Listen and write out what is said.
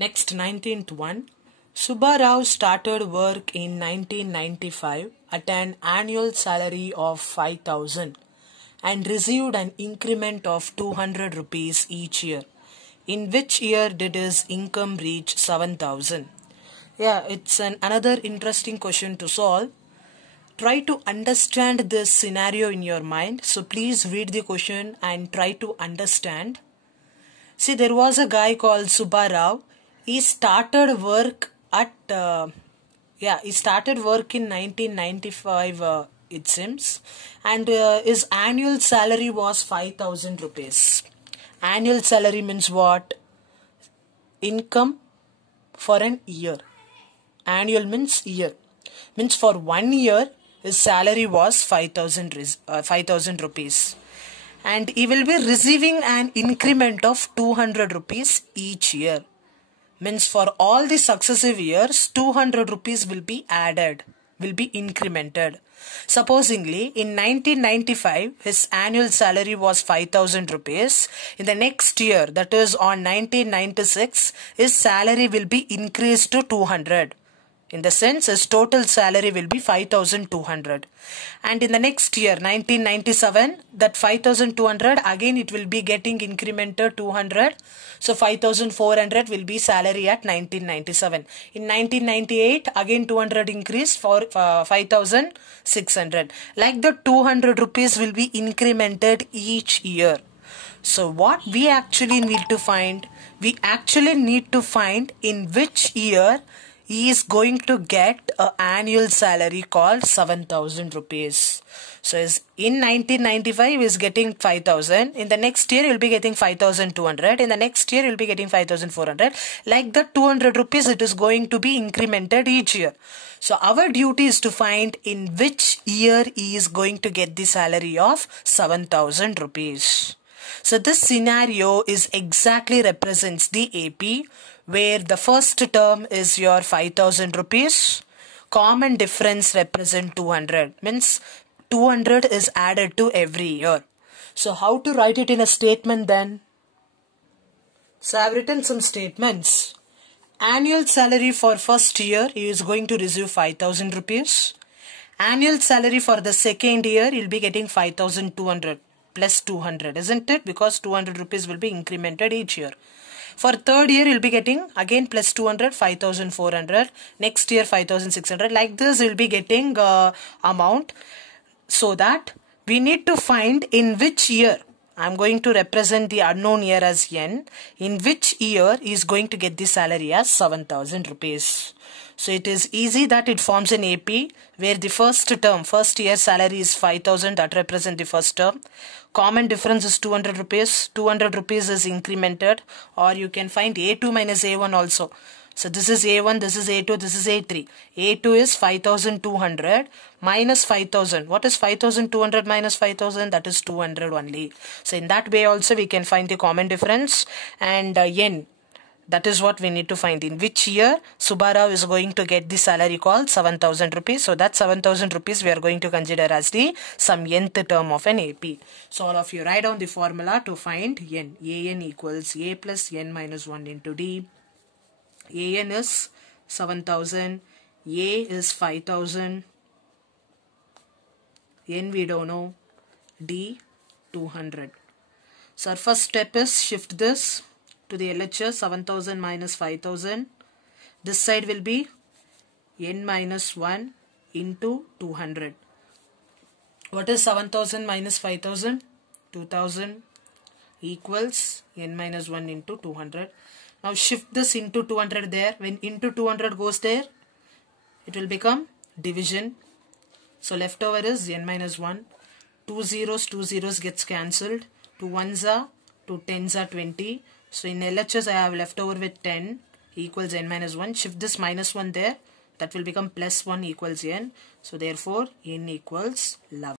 Next, 19th one. Subbarao started work in 1995 at an annual salary of 5,000 and received an increment of 200 rupees each year. In which year did his income reach 7,000? Yeah, it's another interesting question to solve. Try to understand this scenario in your mind. So please read the question and try to understand. See, there was a guy called Subbarao. He started work at he started work in 1995, it seems, and his annual salary was 5,000 rupees. Annual salary means what? Income for an year. Annual means year. Means for 1 year his salary was 5,000 rupees. And he will be receiving an increment of 200 rupees each year. Means for all the successive years, 200 rupees will be added, will be incremented. Supposingly, in 1995, his annual salary was 5,000 rupees. In the next year, that is on 1996, his salary will be increased to 200. In the sense, his total salary will be 5,200. And in the next year, 1997, that 5,200, again it will be getting incremented 200. So 5,400 will be salary at 1997. In 1998, again 200 increase for 5,600. Like the 200 rupees will be incremented each year. So what we actually need to find? We actually need to find in which year he is going to get an annual salary called 7,000 rupees. So in 1995 he is getting 5,000. In the next year he will be getting 5,200. In the next year he will be getting 5,400. Like the 200 rupees it is going to be incremented each year. So our duty is to find in which year he is going to get the salary of 7,000 rupees. So this scenario is exactly represents the AP, where the first term is your 5,000 rupees. Common difference represent 200. Means 200 is added to every year. So how to write it in a statement then? So I have written some statements. Annual salary for first year, he is going to receive 5,000 rupees. Annual salary for the second year, he will be getting 5,200 plus 200, isn't it? Because 200 rupees will be incremented each year. For third year, you'll be getting again plus 200, 5,400. Next year, 5,600. Like this, you'll be getting amount. So that we need to find in which year. I'm going to represent the unknown year as N. In which year is going to get the salary as 7,000 rupees. So it is easy that it forms an AP where the first term, first year salary is 5,000, that represent the first term. Common difference is 200 rupees. 200 rupees is incremented, or you can find A2 minus A1 also. So this is A1, this is A2, this is A3. A2 is 5,200 minus 5,000. What is 5,200 minus 5,000? That is 200 only. So in that way also we can find the common difference. And N. That is what we need to find. In which year Subbarao is going to get the salary called 7,000 rupees. So that 7,000 rupees we are going to consider as the some nth term of an AP. So all of you write down the formula to find N. AN equals A plus N minus 1 into D. AN is 7,000. A is 5,000. N we don't know. D 200. So our first step is shift this to the LHS. 7,000 minus 5,000. This side will be N minus 1 into 200. What is 7,000 minus 5,000? 2,000 equals N minus 1 into 200. Now shift this into 200 there. When into 200 goes there, it will become division. So left over is N minus 1. 2 zeros gets cancelled. 2 ones are, 2 tens are 20. So in LHS I have left over with 10 equals N minus 1. Shift this minus 1 there. That will become plus 1 equals N. So therefore N equals 11.